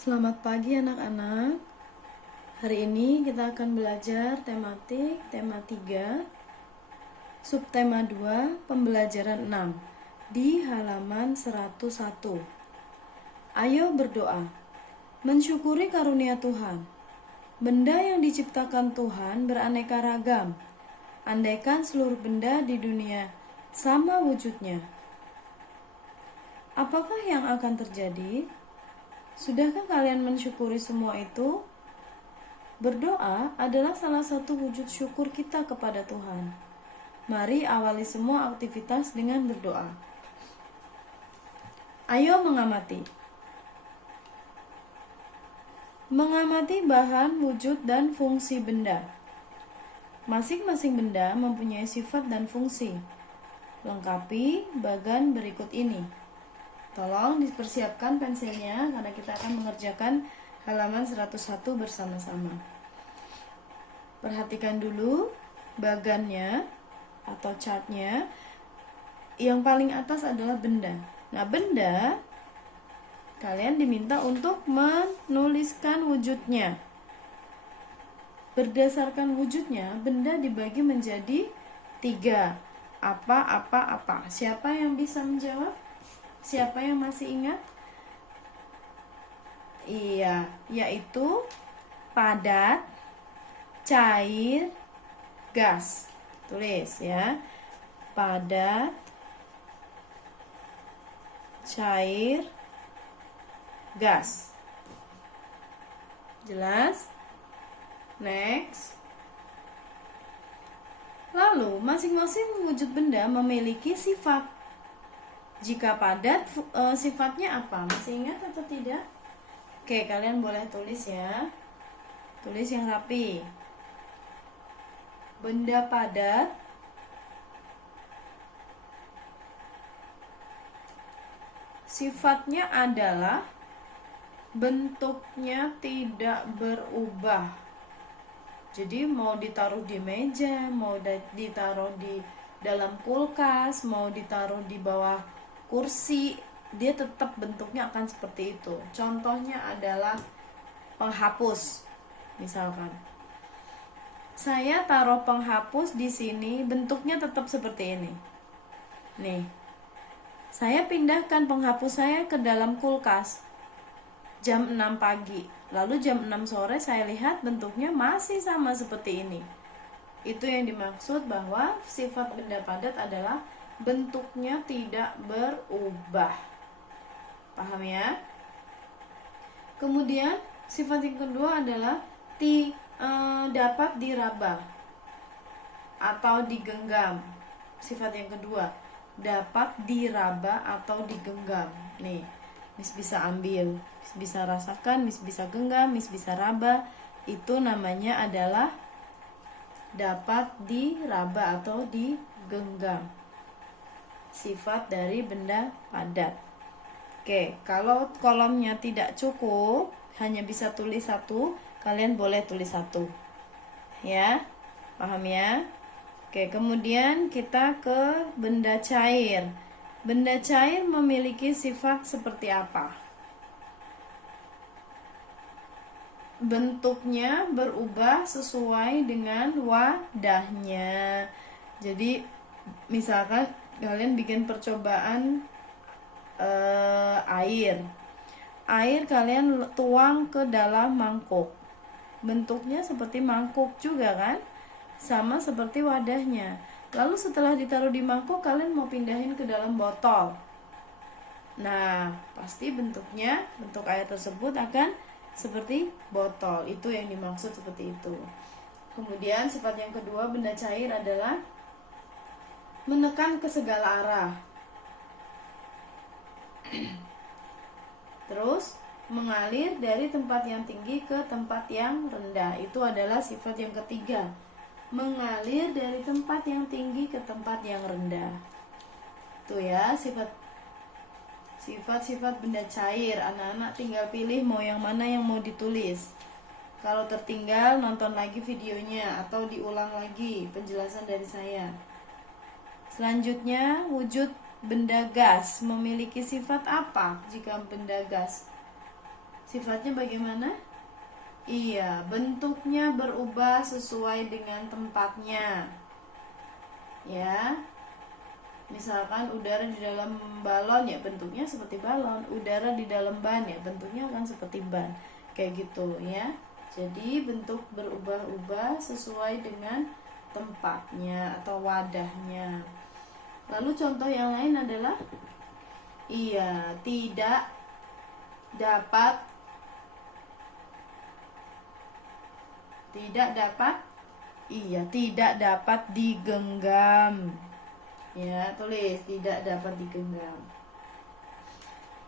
Selamat pagi anak-anak. Hari ini kita akan belajar tematik tema 3, subtema 2, pembelajaran 6 di halaman 101. Ayo berdoa. Mensyukuri karunia Tuhan. Benda yang diciptakan Tuhan beraneka ragam. Andaikan seluruh benda di dunia sama wujudnya, apakah yang akan terjadi? Sudahkah kalian mensyukuri semua itu? Berdoa adalah salah satu wujud syukur kita kepada Tuhan. Mari awali semua aktivitas dengan berdoa. Ayo mengamati. Mengamati bahan, wujud, dan fungsi benda. Masing-masing benda mempunyai sifat dan fungsi. Lengkapi bagan berikut ini. Tolong dipersiapkan pensilnya karena kita akan mengerjakan halaman 101 bersama-sama. Perhatikan dulu bagannya atau chartnya. Yang paling atas adalah benda. Nah, benda kalian diminta untuk menuliskan wujudnya. Berdasarkan wujudnya, benda dibagi menjadi 3. Apa. Siapa yang bisa menjawab? Siapa yang masih ingat? Iya, yaitu padat, cair, gas. Tulis ya. Padat, cair, gas. Jelas? Next. Lalu, masing-masing wujud benda memiliki sifat. Jika padat, sifatnya apa? Masih ingat atau tidak? Oke, kalian boleh tulis ya. Tulis yang rapi. Benda padat sifatnya adalah bentuknya tidak berubah. Jadi mau ditaruh di meja, mau ditaruh di dalam kulkas, mau ditaruh di bawah kursi, dia tetap bentuknya akan seperti itu. Contohnya adalah penghapus. Misalkan saya taruh penghapus di sini, bentuknya tetap seperti ini. Nih, saya pindahkan penghapus saya ke dalam kulkas jam 6 pagi. Lalu jam 6 sore saya lihat bentuknya masih sama seperti ini. Itu yang dimaksud bahwa sifat benda padat adalah bentuknya tidak berubah. Paham ya? Kemudian sifat yang kedua adalah dapat diraba atau digenggam. Sifat yang kedua, dapat diraba atau digenggam. Nih, Miss bisa ambil, Miss bisa rasakan, Miss bisa genggam, Miss bisa raba. Itu namanya adalah dapat diraba atau digenggam. Sifat dari benda padat. Oke, kalau kolomnya tidak cukup, hanya bisa tulis 1, kalian boleh tulis 1. Ya, paham ya? Oke, kemudian kita ke benda cair. Benda cair memiliki sifat seperti apa? Bentuknya berubah sesuai dengan wadahnya. Jadi, misalkan kalian bikin percobaan air kalian tuang ke dalam mangkuk, bentuknya seperti mangkuk juga kan, sama seperti wadahnya. Lalu setelah ditaruh di mangkuk, kalian mau pindahin ke dalam botol. Nah, pasti bentuk air tersebut akan seperti botol. Itu yang dimaksud seperti itu. Kemudian sifat yang kedua benda cair adalah menekan ke segala arah. Terus mengalir dari tempat yang tinggi ke tempat yang rendah. Itu adalah sifat yang ketiga. Mengalir dari tempat yang tinggi ke tempat yang rendah. Itu ya sifat-sifat benda cair. Anak-anak tinggal pilih mau yang mana yang mau ditulis. Kalau tertinggal, nonton lagi videonya atau diulang lagi penjelasan dari saya. Selanjutnya, wujud benda gas memiliki sifat apa jika benda gas? Sifatnya bagaimana? Iya, bentuknya berubah sesuai dengan tempatnya. Ya. Misalkan udara di dalam balon ya bentuknya seperti balon, udara di dalam ban ya bentuknya akan seperti ban. Kayak gitu ya. Jadi bentuk berubah-ubah sesuai dengan tempatnya atau wadahnya. Lalu contoh yang lain adalah iya, dapat tidak dapat tidak dapat digenggam. Ya, tulis tidak dapat digenggam.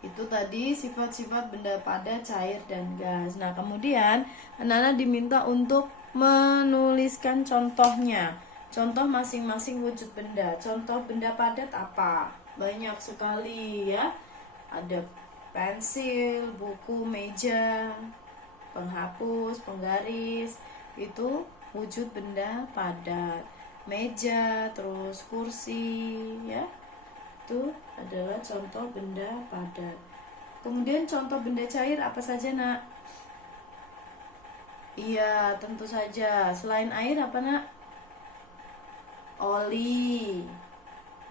Itu tadi sifat-sifat benda padat, cair, dan gas. Nah, kemudian anak-anak diminta untuk menuliskan contohnya. Contoh masing-masing wujud benda. Contoh benda padat apa? Banyak sekali ya. Ada pensil, buku, meja, penghapus, penggaris. Itu wujud benda padat. Meja, terus kursi ya. Itu adalah contoh benda padat. Kemudian contoh benda cair apa saja, Nak? Iya, tentu saja. Selain air apa, Nak? Oli,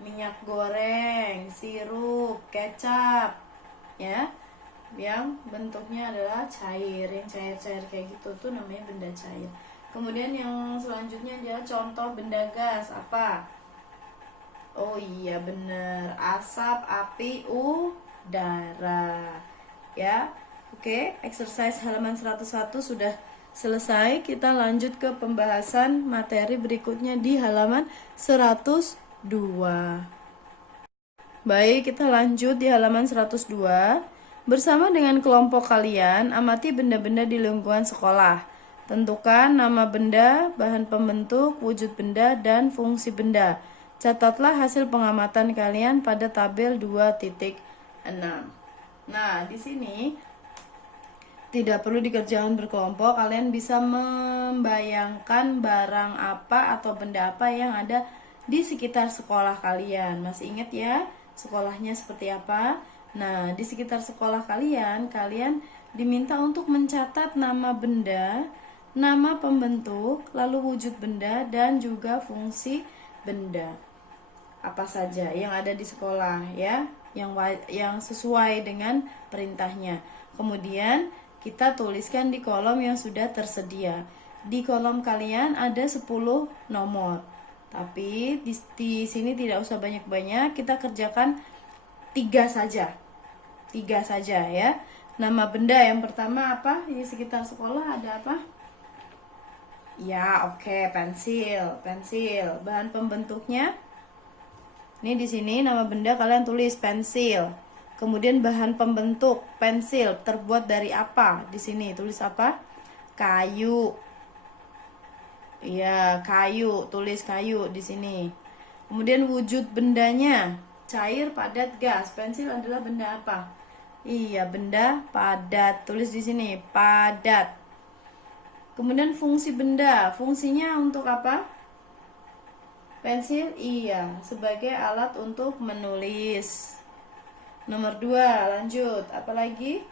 minyak goreng, sirup, kecap. Ya. Yang bentuknya adalah cair, yang cair-cair kayak gitu tuh namanya benda cair. Kemudian yang selanjutnya adalah contoh benda gas apa? Oh iya bener, asap, api, udara. Ya. Oke, exercise halaman 101 sudah selesai. Kita lanjut ke pembahasan materi berikutnya di halaman 102. Baik, kita lanjut di halaman 102. Bersama dengan kelompok kalian, amati benda-benda di lingkungan sekolah. Tentukan nama benda, bahan pembentuk, wujud benda, dan fungsi benda. Catatlah hasil pengamatan kalian pada tabel 2.6. Nah, di sini tidak perlu dikerjakan berkelompok, kalian bisa membayangkan barang apa atau benda apa yang ada di sekitar sekolah kalian. Masih ingat ya, sekolahnya seperti apa? Nah, di sekitar sekolah kalian diminta untuk mencatat nama benda, nama pembentuk, lalu wujud benda, dan juga fungsi benda. Apa saja yang ada di sekolah ya, yang sesuai dengan perintahnya. Kemudian kita tuliskan di kolom yang sudah tersedia. Di kolom kalian ada 10 nomor. Tapi di sini tidak usah banyak-banyak, kita kerjakan 3 saja. 3 saja ya. Nama benda yang pertama apa? Di sekitar sekolah ada apa? Ya, oke, pensil. Bahan pembentuknya ini di sini nama benda kalian tulis pensil. Kemudian bahan pembentuk pensil terbuat dari apa? Di sini tulis apa? Kayu. Iya, kayu. Tulis kayu di sini. Kemudian wujud bendanya cair, padat, gas. Pensil adalah benda apa? Iya, benda padat. Tulis di sini padat. Kemudian fungsi benda. Fungsinya untuk apa? Pensil iya sebagai alat untuk menulis. Nomor 2, lanjut. Apalagi?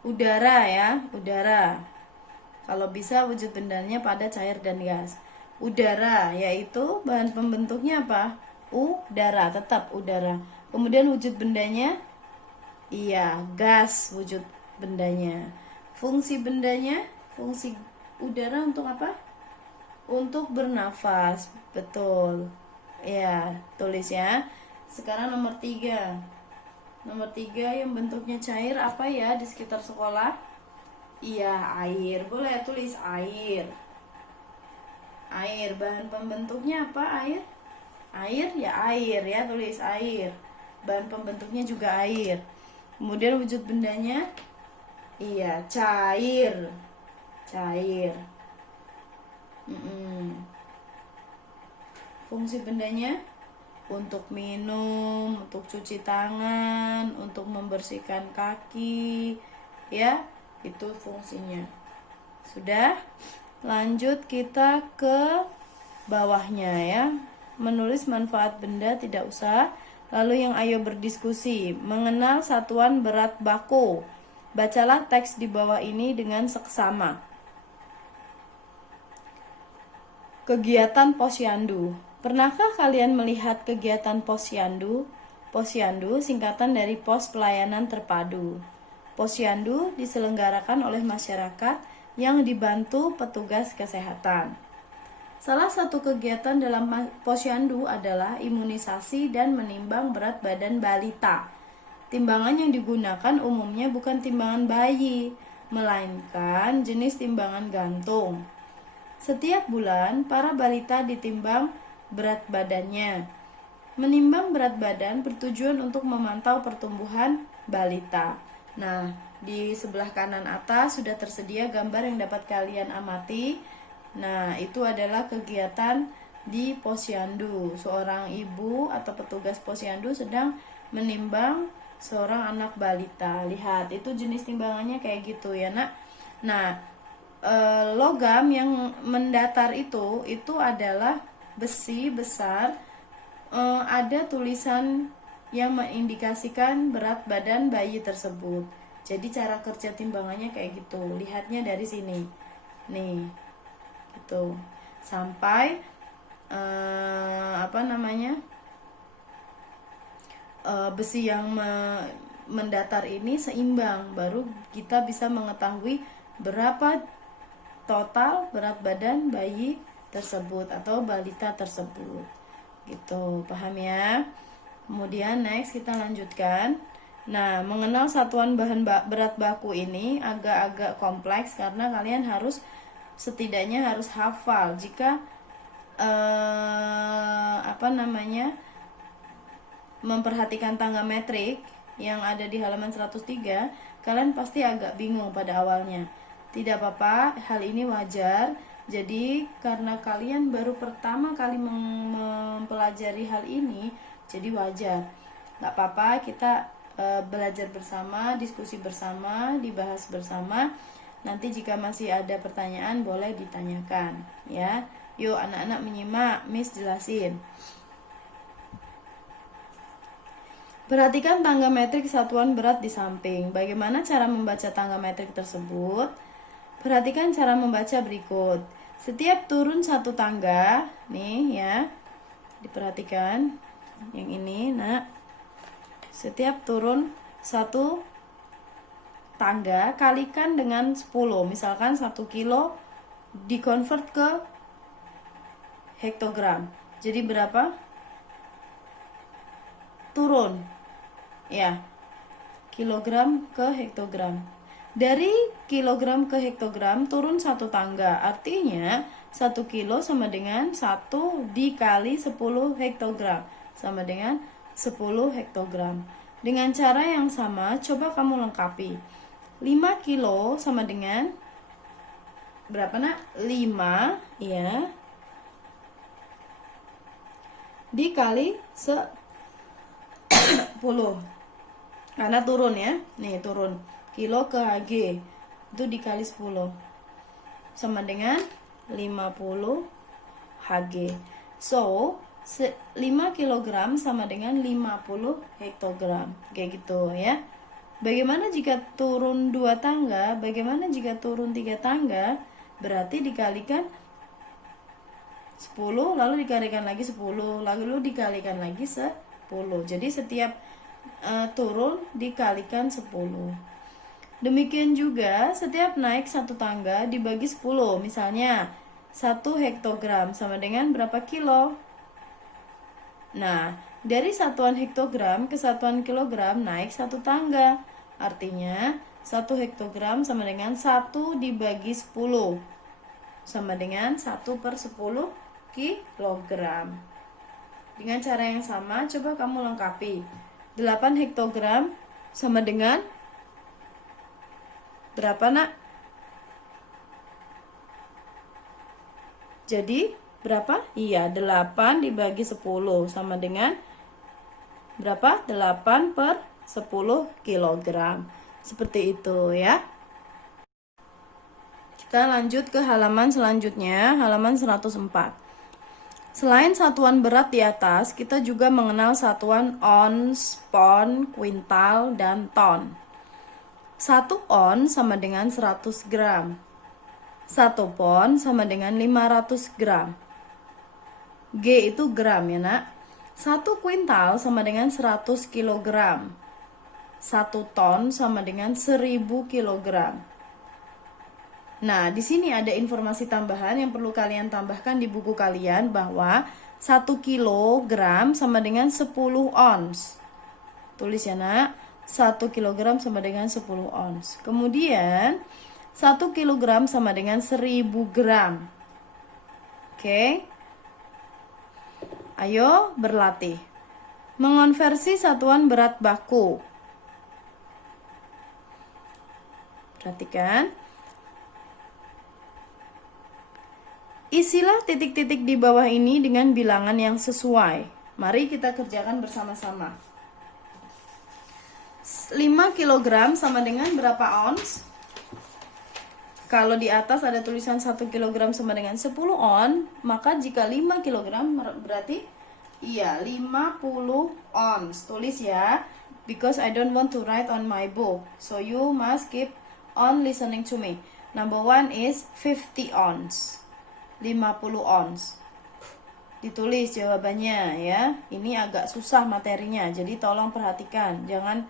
Udara ya, udara. Kalau bisa wujud bendanya pada cair dan gas. Udara yaitu bahan pembentuknya apa? Udara, tetap udara. Kemudian wujud bendanya iya, gas wujud bendanya. Fungsi bendanya, fungsi udara untuk apa? Untuk bernafas. Betul. Ya, tulis ya. Sekarang nomor 3. Nomor 3 yang bentuknya cair apa ya di sekitar sekolah? Iya, air. Boleh tulis air. Air, bahan pembentuknya apa air? Air ya, tulis air. Bahan pembentuknya juga air. Kemudian wujud bendanya iya, cair. Fungsi bendanya untuk minum, untuk cuci tangan, untuk membersihkan kaki, ya, itu fungsinya. Sudah, lanjut kita ke bawahnya ya. menulis manfaat benda tidak usah. Lalu yang ayo berdiskusi, mengenal satuan berat baku. Bacalah teks di bawah ini dengan seksama. Kegiatan posyandu. Pernahkah kalian melihat kegiatan posyandu? Posyandu singkatan dari Pos Pelayanan Terpadu. Posyandu diselenggarakan oleh masyarakat yang dibantu petugas kesehatan. Salah satu kegiatan dalam posyandu adalah imunisasi dan menimbang berat badan balita. Timbangan yang digunakan umumnya bukan timbangan bayi, melainkan jenis timbangan gantung. Setiap bulan, para balita ditimbang berat badannya. Menimbang berat badan bertujuan untuk memantau pertumbuhan balita. Nah, di sebelah kanan atas sudah tersedia gambar yang dapat kalian amati. Nah, itu adalah kegiatan di posyandu. Seorang ibu atau petugas posyandu sedang menimbang seorang anak balita. Lihat, itu jenis timbangannya kayak gitu ya, Nak. Nah, logam yang mendatar itu adalah besi besar. Ada tulisan yang mengindikasikan berat badan bayi tersebut. Jadi cara kerja timbangannya kayak gitu. Lihatnya dari sini. Nih. Gitu. Sampai besi yang mendatar ini seimbang, baru kita bisa mengetahui berapa total berat badan bayi tersebut atau balita tersebut. Gitu, paham ya? Kemudian next kita lanjutkan. Nah, mengenal satuan berat baku ini agak-agak kompleks karena kalian setidaknya harus hafal. Jika memperhatikan tangga metrik yang ada di halaman 103, kalian pasti agak bingung pada awalnya. Tidak apa-apa, hal ini wajar. Jadi karena kalian baru pertama kali mempelajari hal ini, jadi wajar. Gak apa-apa, kita belajar bersama, diskusi bersama, dibahas bersama. Nanti jika masih ada pertanyaan boleh ditanyakan ya. Yuk anak-anak menyimak, Miss jelasin. Perhatikan tangga metrik satuan berat di samping. Bagaimana cara membaca tangga metrik tersebut? Perhatikan cara membaca berikut. Setiap turun satu tangga, nih ya, diperhatikan yang ini, nak. Setiap turun satu tangga kalikan dengan 10. Misalkan 1 kilo dikonvert ke hektogram. Jadi berapa? Turun. Ya, kilogram ke hektogram. Dari kilogram ke hektogram turun satu tangga. Artinya 1 kilo sama dengan 1 dikali 10 hektogram. Sama dengan 10 hektogram. Dengan cara yang sama, coba kamu lengkapi. 5 kilo sama dengan berapa, nak? 5 ya, dikali 10. Karena turun ya. Nih turun. Kilo ke Hg itu dikali 10 sama dengan 50 Hg. So 5 kg sama dengan 50 hektogram. Kayak gitu ya. Bagaimana jika turun 2 tangga? Bagaimana jika turun 3 tangga? Berarti dikalikan 10, lalu dikalikan lagi 10, lalu dikalikan lagi 10. Jadi setiap turun dikalikan 10. Demikian juga setiap naik satu tangga dibagi 10. Misalnya 1 hektogram sama dengan berapa kilo? Nah, dari satuan hektogram ke satuan kilogram naik satu tangga. Artinya 1 hektogram sama dengan 1 dibagi 10 sama dengan 1 per 10 kilogram. Dengan cara yang sama, coba kamu lengkapi. 8 hektogram sama dengan berapa, nak? Jadi berapa? Iya, 8 dibagi 10 sama dengan berapa? 8 per 10 kilogram. Seperti itu ya. Kita lanjut ke halaman selanjutnya, halaman 104. Selain satuan berat di atas, kita juga mengenal satuan ons, pon, kuintal, dan ton. 1 on sama dengan 100 gram. 1 pon sama dengan 500 gram. G itu gram ya nak. 1 kuintal sama dengan 100 kilogram. 1 ton sama dengan 1000 kilogram. Nah, di sini ada informasi tambahan yang perlu kalian tambahkan di buku kalian bahwa 1 kilogram sama dengan 10 ons. Tulis ya nak, 1 kilogram sama dengan 10 ons. Kemudian 1 kilogram sama dengan 1000 gram. Oke. Ayo berlatih. Mengonversi satuan berat baku. Perhatikan. Isilah titik-titik di bawah ini dengan bilangan yang sesuai. Mari kita kerjakan bersama-sama. 5 kg sama dengan berapa ons? Kalau di atas ada tulisan 1 kg sama dengan 10 on, maka jika 5 kg berarti iya 50 ons. Tulis ya, because I don't want to write on my book. So you must keep on listening to me. Number 1 is 50 ons. 50 ons. Ditulis jawabannya ya. Ini agak susah materinya, jadi tolong perhatikan. Jangan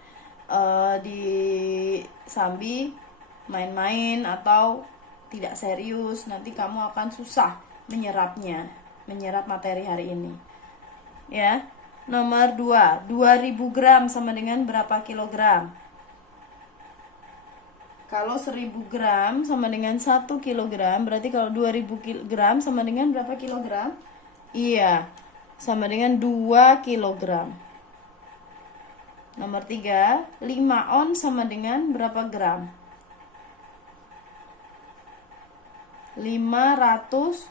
disambi main-main atau tidak serius. Nanti kamu akan susah menyerapnya, menyerap materi hari ini. Ya. Nomor 2, 2000 gram sama dengan berapa kilogram? Kalau 1000 gram sama dengan 1 kilogram, berarti kalau 2000 gram sama dengan berapa kilogram? Iya, sama dengan 2 kilogram. Nomor 3, 5 on sama dengan berapa gram? 500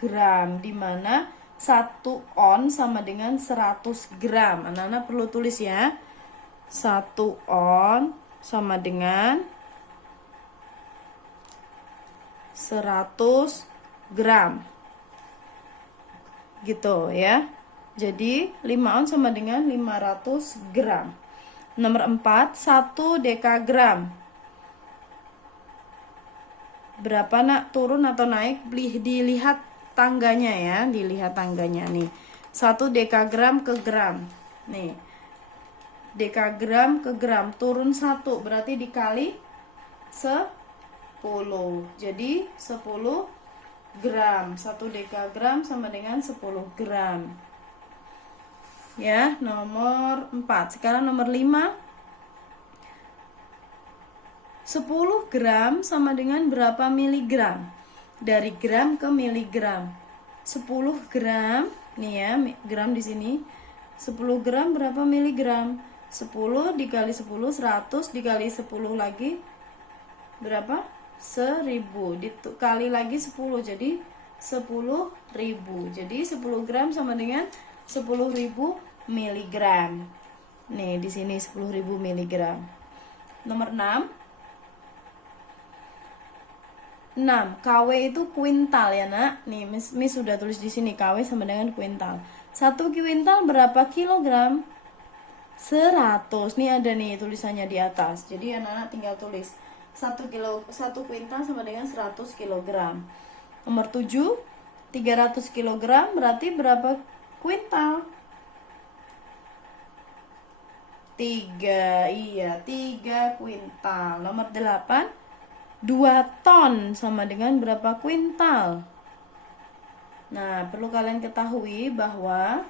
gram, dimana 1 on sama dengan 100 gram. Anak-anak perlu tulis ya. 1 on sama dengan 100 gram. Gitu ya. Jadi 5 on sama dengan 500 gram. Nomor 4, 1 dekagram. Berapa nak turun atau naik? Dilihat tangganya ya, dilihat tangganya nih. 1 dekagram ke gram. Nih. Dekagram ke gram, turun 1 berarti dikali 10. Jadi 10 gram. 1 dekagram sama dengan 10 gram. Ya, nomor 4. Sekarang nomor 5. 10 gram sama dengan berapa miligram? Dari gram ke miligram. 10 gram, nih ya, gram di sini. 10 gram berapa miligram? 10 dikali 10, 100 dikali 10 lagi berapa? 1000 dikali lagi 10, jadi 10.000. Jadi 10 gram sama dengan 10.000 miligram. Nih di sini 10.000 miligram. Nomor 6. 6, KW itu kuintal ya nak. Nih Miss sudah tulis di sini KW sama dengan kuintal. 1 kuintal berapa kilogram? 100. Nih ada nih tulisannya di atas. Jadi anak-anak tinggal tulis 1 kuintal sama dengan 100 kilogram. Nomor 7, 300 kilogram berarti berapa kuintal? 3. Iya, 3 kuintal. Nomor 8, 2 ton sama dengan berapa kuintal? Nah, perlu kalian ketahui bahwa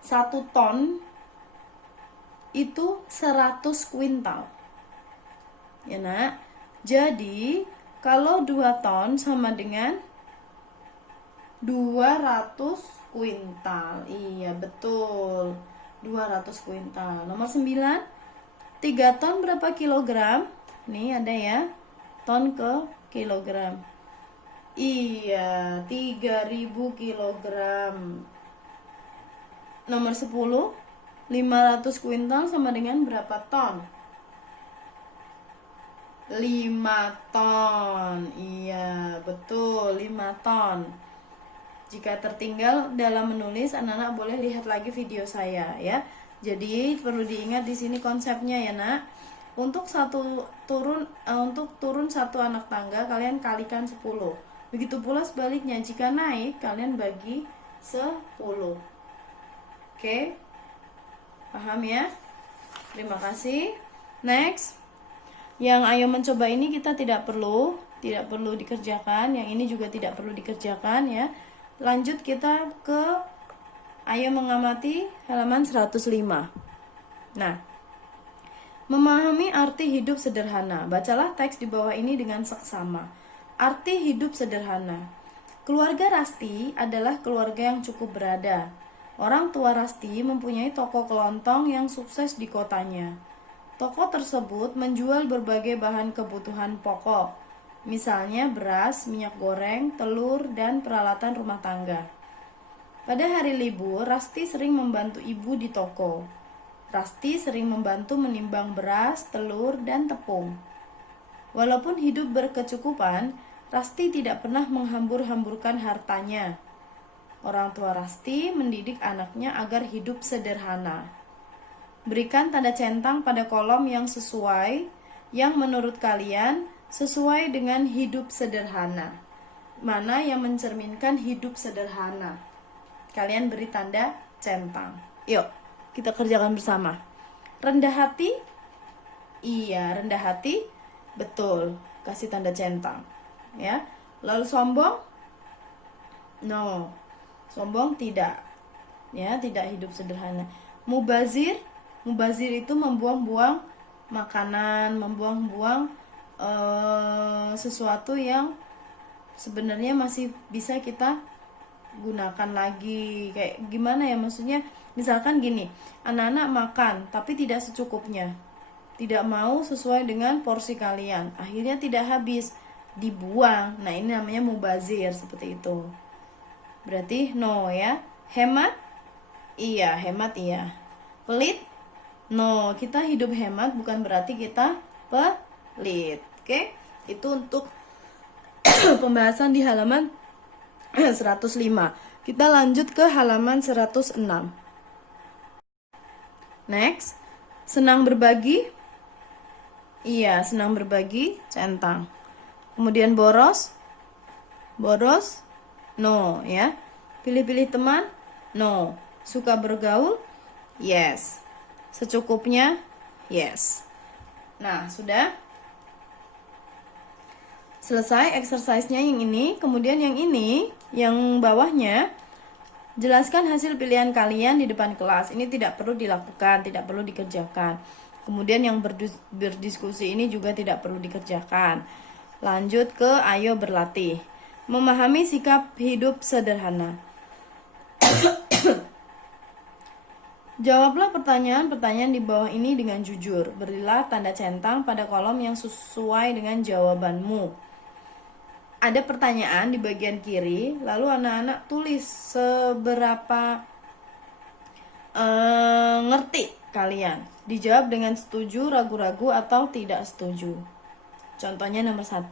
1 ton itu 100 kuintal. Ya nak. Jadi kalau 2 ton sama dengan 200 kuintal. Iya betul, 200 kuintal. Nomor 9, 3 ton berapa kilogram? Nih ada ya, ton ke kilogram. Iya, 3000 kilogram. Nomor 10, 500 kuintal sama dengan berapa ton? 5 ton. Iya, betul, 5 ton. Jika tertinggal dalam menulis, anak-anak boleh lihat lagi video saya ya. Jadi perlu diingat di sini konsepnya ya, Nak. Untuk turun satu anak tangga kalian kalikan 10. Begitu pula sebaliknya, jika naik kalian bagi 10. Oke? Paham ya? Terima kasih. Next. Yang ayo mencoba ini kita tidak perlu dikerjakan, yang ini juga tidak perlu dikerjakan ya. Lanjut kita ke ayo mengamati halaman 105. Nah, memahami arti hidup sederhana. Bacalah teks di bawah ini dengan seksama. Arti hidup sederhana. Keluarga Rasti adalah keluarga yang cukup berada. Orang tua Rasti mempunyai toko kelontong yang sukses di kotanya. Toko tersebut menjual berbagai bahan kebutuhan pokok, misalnya beras, minyak goreng, telur, dan peralatan rumah tangga. Pada hari libur, Rasti sering membantu ibu di toko. Rasti sering membantu menimbang beras, telur, dan tepung. Walaupun hidup berkecukupan, Rasti tidak pernah menghambur-hamburkan hartanya. Orang tua Rasti mendidik anaknya agar hidup sederhana. Berikan tanda centang pada kolom yang sesuai, yang menurut kalian sesuai dengan hidup sederhana. Mana yang mencerminkan hidup sederhana? Kalian beri tanda centang. Yuk, kita kerjakan bersama. Rendah hati? Iya, rendah hati. Betul, kasih tanda centang. Ya. Lalu sombong? No. Sombong tidak. Ya, tidak hidup sederhana. Mubazir? Mubazir itu membuang-buang makanan, membuang-buang sesuatu yang sebenarnya masih bisa kita gunakan lagi. Kayak gimana ya, maksudnya misalkan gini, anak-anak makan tapi tidak secukupnya, tidak mau sesuai dengan porsi kalian, akhirnya tidak habis, dibuang. Nah, ini namanya mubazir, seperti itu. Berarti no ya. Hemat? Iya, hemat iya. Pelit? No, kita hidup hemat bukan berarti kita pelit. Oke? Itu untuk pembahasan di halaman 105. Kita lanjut ke halaman 106. Next. Senang berbagi? Iya, senang berbagi, centang. Kemudian boros? Boros? No, ya. Pilih-pilih teman? No. Suka bergaul? Yes. Secukupnya? Yes. Nah, sudah selesai exercise-nya yang ini. Kemudian yang ini, yang bawahnya, jelaskan hasil pilihan kalian di depan kelas. Ini tidak perlu dilakukan, tidak perlu dikerjakan. Kemudian yang berdiskusi ini juga tidak perlu dikerjakan. Lanjut ke ayo berlatih. Memahami sikap hidup sederhana. Jawablah pertanyaan-pertanyaan di bawah ini dengan jujur. Berilah tanda centang pada kolom yang sesuai dengan jawabanmu. Ada pertanyaan di bagian kiri, lalu anak-anak tulis seberapa ngerti kalian. Dijawab dengan setuju, ragu-ragu, atau tidak setuju. Contohnya nomor 1.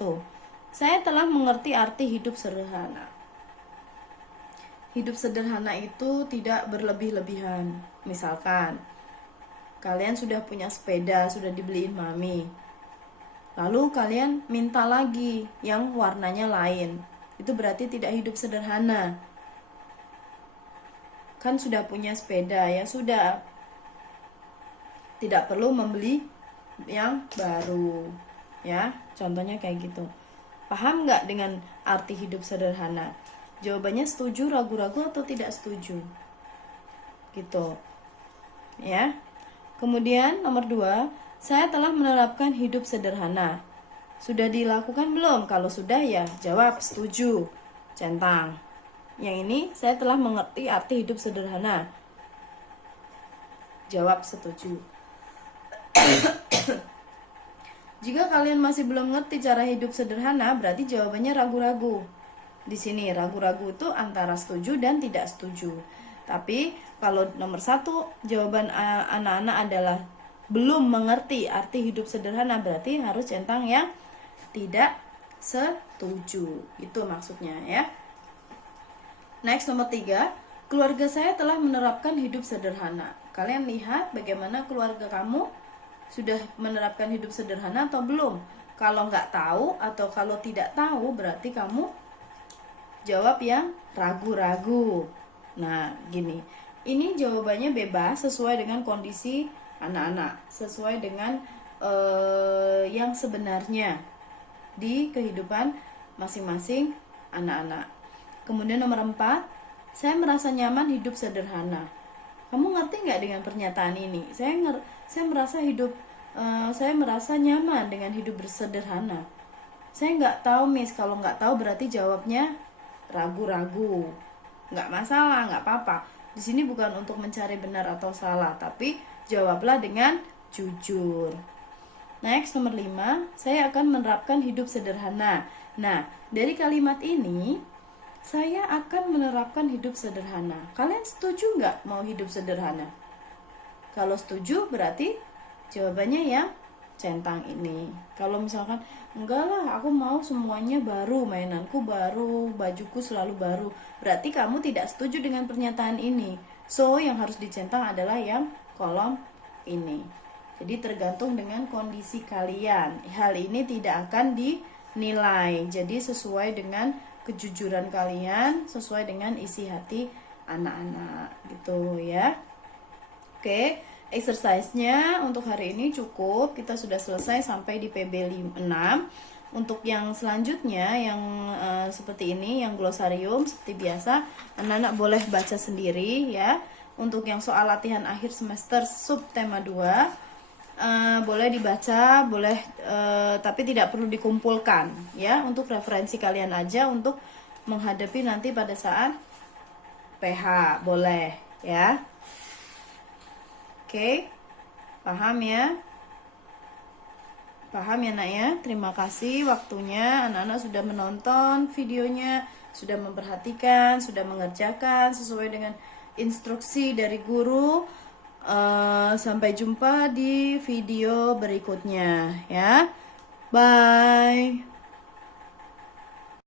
Saya telah mengerti arti hidup sederhana. Hidup sederhana itu tidak berlebih-lebihan. Misalkan, kalian sudah punya sepeda, sudah dibeliin mami. Lalu kalian minta lagi yang warnanya lain. Itu berarti tidak hidup sederhana. Kan sudah punya sepeda, ya sudah. Tidak perlu membeli yang baru. Ya, contohnya kayak gitu. Paham nggak dengan arti hidup sederhana? Jawabannya setuju, ragu-ragu, atau tidak setuju. Gitu. Ya. Kemudian nomor 2, saya telah menerapkan hidup sederhana. Sudah dilakukan belum? Kalau sudah ya jawab setuju, centang. Yang ini, saya telah mengerti arti hidup sederhana. Jawab setuju. Jika kalian masih belum ngerti cara hidup sederhana, berarti jawabannya ragu-ragu. Di sini ragu-ragu itu antara setuju dan tidak setuju. Tapi kalau nomor 1 jawaban anak-anak adalah belum mengerti arti hidup sederhana, berarti harus centang yang tidak setuju. Itu maksudnya ya. Next, nomor 3, keluarga saya telah menerapkan hidup sederhana. Kalian lihat bagaimana keluarga kamu sudah menerapkan hidup sederhana atau belum? Kalau nggak tahu atau kalau tidak tahu, berarti kamu jawab yang ragu-ragu. Nah, gini, ini jawabannya bebas sesuai dengan kondisi anak-anak, sesuai dengan yang sebenarnya di kehidupan masing-masing anak-anak. Kemudian nomor 4, saya merasa nyaman hidup sederhana. Kamu ngerti nggak dengan pernyataan ini? Saya merasa nyaman dengan hidup bersederhana. Saya nggak tahu, Miss. Kalau nggak tahu berarti jawabnya ragu-ragu. Nggak masalah, nggak apa-apa. Di sini bukan untuk mencari benar atau salah, tapi jawablah dengan jujur. Next, nomor 5, saya akan menerapkan hidup sederhana. Nah, dari kalimat ini, saya akan menerapkan hidup sederhana. Kalian setuju nggak mau hidup sederhana? Kalau setuju, berarti jawabannya yang centang ini. Kalau misalkan, enggak lah, aku mau semuanya baru, mainanku baru, bajuku selalu baru, berarti kamu tidak setuju dengan pernyataan ini. So, yang harus dicentang adalah yang kolom ini. Jadi tergantung dengan kondisi kalian. Hal ini tidak akan dinilai. Jadi sesuai dengan kejujuran kalian, sesuai dengan isi hati anak-anak gitu ya. Oke, exercise-nya untuk hari ini cukup. Kita sudah selesai sampai di PB 6. Untuk yang selanjutnya yang seperti ini, yang glosarium seperti biasa, anak-anak boleh baca sendiri ya. Untuk yang soal latihan akhir semester sub tema 2, boleh dibaca, boleh tapi tidak perlu dikumpulkan ya, untuk referensi kalian aja untuk menghadapi nanti pada saat PH, boleh ya. Oke, paham ya? Paham ya nak ya? Terima kasih waktunya, anak-anak sudah menonton videonya, sudah memperhatikan, sudah mengerjakan sesuai dengan instruksi dari guru. Sampai jumpa di video berikutnya ya. Bye.